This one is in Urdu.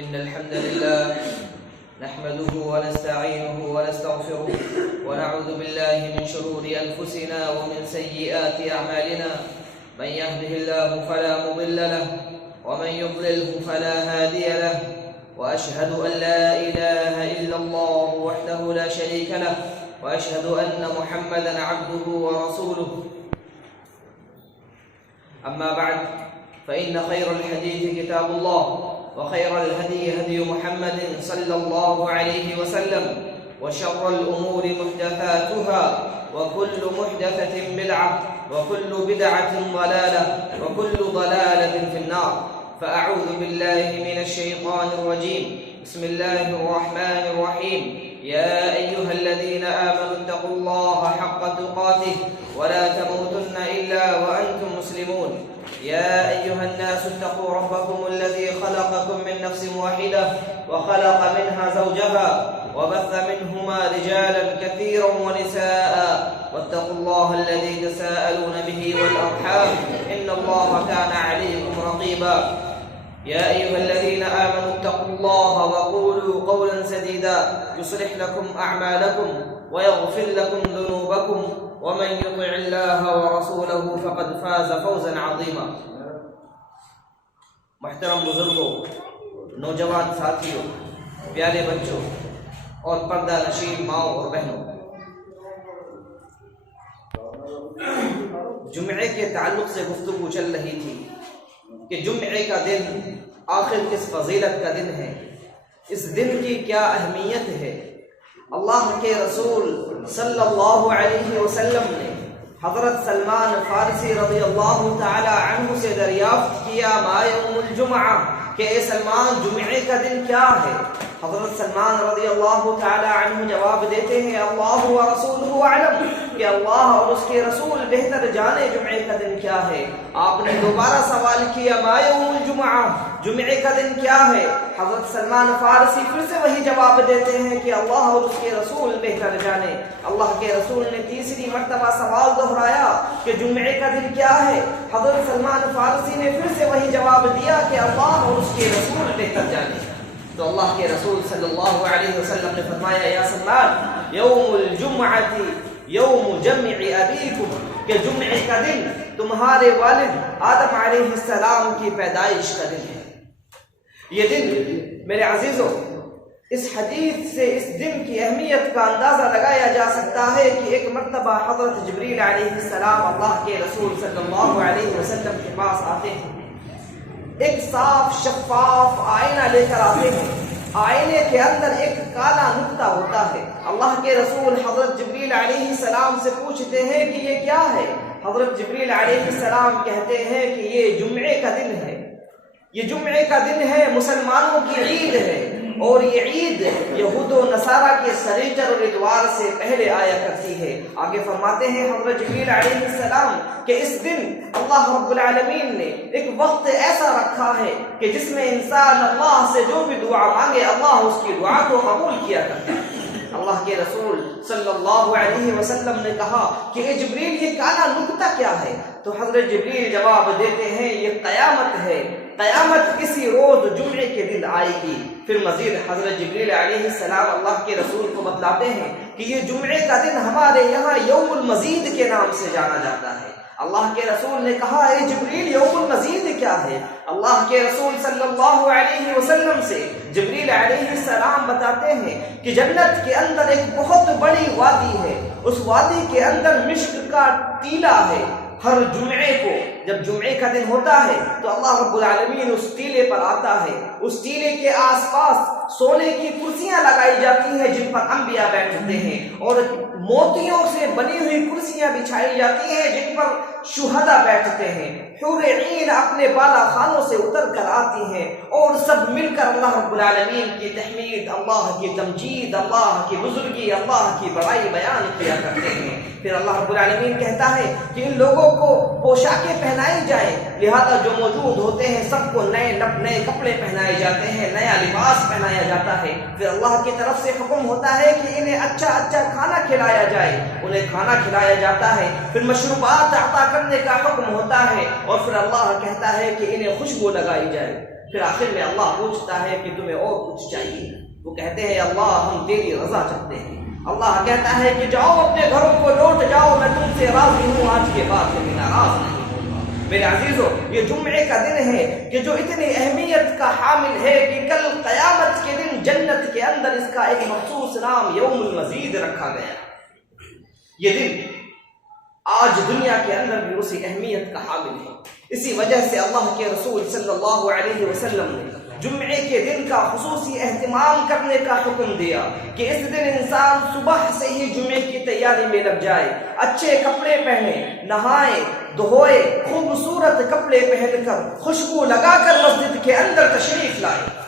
إن الحمد لله نحمده ونستعينه ونستغفره ونعوذ بالله من شرور أنفسنا ومن سيئات أعمالنا. من يهده الله فلا مضل له ومن يضلله فلا هادي له، وأشهد أن لا إله إلا الله وحده لا شريك له، وأشهد أن محمدا عبده ورسوله. أما بعد، فإن خير الحديث كتاب الله، وخير الهدي هدي محمد صلى الله عليه وسلم، وشر الأمور محدثاتها، وكل محدثة بدعة، وكل بدعة ضلالة، وكل ضلالة في النار. فأعوذ بالله من الشيطان الرجيم. بسم الله الرحمن الرحيم. يا أيها الذين آمنوا اتقوا الله حق تقاته ولا تموتن إلا وأنتم مسلمون. يا أيها الناس اتقوا ربكم الذي خلقكم من نفس واحدة وخلق منها زوجها وبث منهما رجالا كثيرا ونساء، واتقوا الله الذي تساءلون به والأرحام إن الله كان عليكم رقيبا. يا أيها الذين آمنوا اتقوا الله وقولوا قولا سديدا يصلح لكم أعمالكم ويغفر لكم ذنوبكم، ومن يطع الله ورسوله فقد فاز فوزا عظيما. محترم بزرگوں، نوجوان ساتھیوں، پیارے بچوں اور پردہ نشین ماؤں اور بہنوں، جمعے کے تعلق سے گفتگو چل رہی تھی کہ جمعے کا دن آخر کس فضیلت کا دن ہے، اس دن کی کیا اہمیت ہے۔ اللہ کے رسول صلی اللہ علیہ وسلم نے حضرت سلمان فارسی رضی اللہ تعالی عنہ سے دریافت کیا ما یوم الجمعہ، کہ اے سلمان جمعے کا دن کیا ہے؟ حضرت سلمان رضی اللہ تعالی عنہ جواب دیتے ہیں اللہ و رسولہ اعلم، کہ اللہ اور اس کے رسول بہتر جانے جمعے کا دن کیا ہے۔ آپ نے دوبارہ سوال کیا ما یوم الجمعہ، جمعے کا دن کیا ہے؟ حضرت سلمان فارسی پھر سے وہی جواب دیتے ہیں کہ اللہ اور اس کے رسول بہتر جانے۔ اللہ کے رسول نے تیسری مرتبہ سوال دہرایا کہ جمعے کا دن کیا ہے؟ حضرت سلمان فارسی نے پھر سے وہی جواب دیا کہ اللہ اور اس کے رسول بہتر جانے۔ تو اللہ کے رسول صلی اللہ علیہ وسلم نے فرمایا یا سلمان یوم الجمعۃ یوم جمع ابیکم، کہ جمعے کا دن تمہارے والد آدم علیہ السلام کی پیدائش کا دن ہے۔ یہ دن میرے عزیزوں، اس حدیث سے اس دن کی اہمیت کا اندازہ لگایا جا سکتا ہے کہ ایک مرتبہ حضرت جبریل علیہ السلام اللہ کے رسول صلی اللہ علیہ وسلم کے پاس آتے ہیں، ایک صاف شفاف آئینہ لے کر آتے ہیں۔ آئینے کے اندر ایک کالا نقطہ ہوتا ہے۔ اللہ کے رسول حضرت جبریل علیہ السلام سے پوچھتے ہیں کہ یہ کیا ہے؟ حضرت جبریل علیہ السلام کہتے ہیں کہ یہ جمعے کا دن ہے، یہ جمعے کا دن ہے، مسلمانوں کی عید ہے، اور یہ عید یہود و نصارہ کے سریچر اور اتوار سے پہلے آیا کرتی ہے۔ آگے فرماتے ہیں حضرت جبریل علیہ السلام کہ اس دن اللہ رب العالمین نے ایک وقت ایسا رکھا ہے کہ جس میں انسان اللہ سے جو بھی دعا مانگے اللہ اس کی دعا کو قبول کیا کرتا ہے۔ اللہ کے رسول صلی اللہ علیہ وسلم نے کہا کہ اے جبریل یہ کالا نقطہ کیا ہے؟ تو حضرت جبریل جواب دیتے ہیں یہ قیامت ہے، قیامت کسی روز جمعے کے دن آئے گی۔ پھر مزید حضرت جبریل علیہ السلام اللہ کے رسول کو بتلاتے ہیں کہ یہ جمعے کا دن ہمارے یہاں یوم المزید کے نام سے جانا جاتا ہے۔ اللہ کے رسول نے کہا اے جبریل یوم المزید کیا ہے؟ اللہ کے رسول صلی اللہ علیہ وسلم سے جبریل علیہ السلام بتاتے ہیں کہ جنت کے اندر ایک بہت بڑی وادی ہے، اس وادی کے اندر مشک کا ٹیلا ہے۔ ہر جمعے کو جب جمعے کا دن ہوتا ہے تو اللہ رب العالمین اس ٹیلے پر آتا ہے، اس ٹیلے کے آس پاس سونے کی کرسیاں لگائی جاتی ہیں جن پر انبیاء بیٹھتے ہیں، اور موتیوں سے بنی ہوئی کرسیاں بچھائی جاتی ہیں جن پر شہداء بیٹھتے ہیں۔ حور عین اپنے بالا خانوں سے اتر کر آتی ہیں اور سب مل کر اللہ رب العالمین کی تحمید، اللہ کی تمجید، اللہ کی بزرگی، اللہ کی بڑائی بیان کیا کرتے ہیں۔ پھر اللہ رب العالمین کہتا ہے کہ ان لوگوں کو پوشاکیں پہنائی جائیں، لہذا جو موجود ہوتے ہیں سب کو نئے کپڑے پہنائے جاتے ہیں، نیا لباس پہنایا جاتا ہے۔ پھر اللہ کی طرف سے حکم ہوتا ہے کہ انہیں اچھا کھانا کھلایا جائے، انہیں کھانا کھلایا جاتا ہے۔ پھر مشروبات عطا کرنے کا حکم ہوتا ہے، اور پھر اللہ کہتا ہے کہ انہیں خوشبو لگائی جائے۔ پھر آخر میں اللہ پوچھتا ہے کہ تمہیں اور کچھ چاہیے؟ وہ کہتے ہیں اللہ ہم تیری رضا چاہتے ہیں۔ اللہ کہتا ہے کہ جاؤ اپنے گھروں کو لوٹ جاؤ، میں تم سے راضی ہوں، آج کے بعد سے میں ناراض نہیں ہوں گا۔ میرے عزیزو، یہ جمعے کا دن ہے کہ جو اتنی اہمیت کا حامل ہے کہ کل قیامت کے دن جنت کے اندر اس کا ایک مخصوص نام یوم المزید رکھا گیا۔ یہ دن آج دنیا کے اندر بھی اسی اہمیت کا حامل ہے۔ اسی وجہ سے اللہ کے رسول صلی اللہ علیہ وسلم نے جمعے کے دن کا خصوصی اہتمام کرنے کا حکم دیا کہ اس دن انسان صبح سے ہی جمعے کی تیاری میں لگ جائے، اچھے کپڑے پہنے، نہائے دھوئے، خوبصورت کپڑے پہن کر خوشبو لگا کر مسجد کے اندر تشریف لائے۔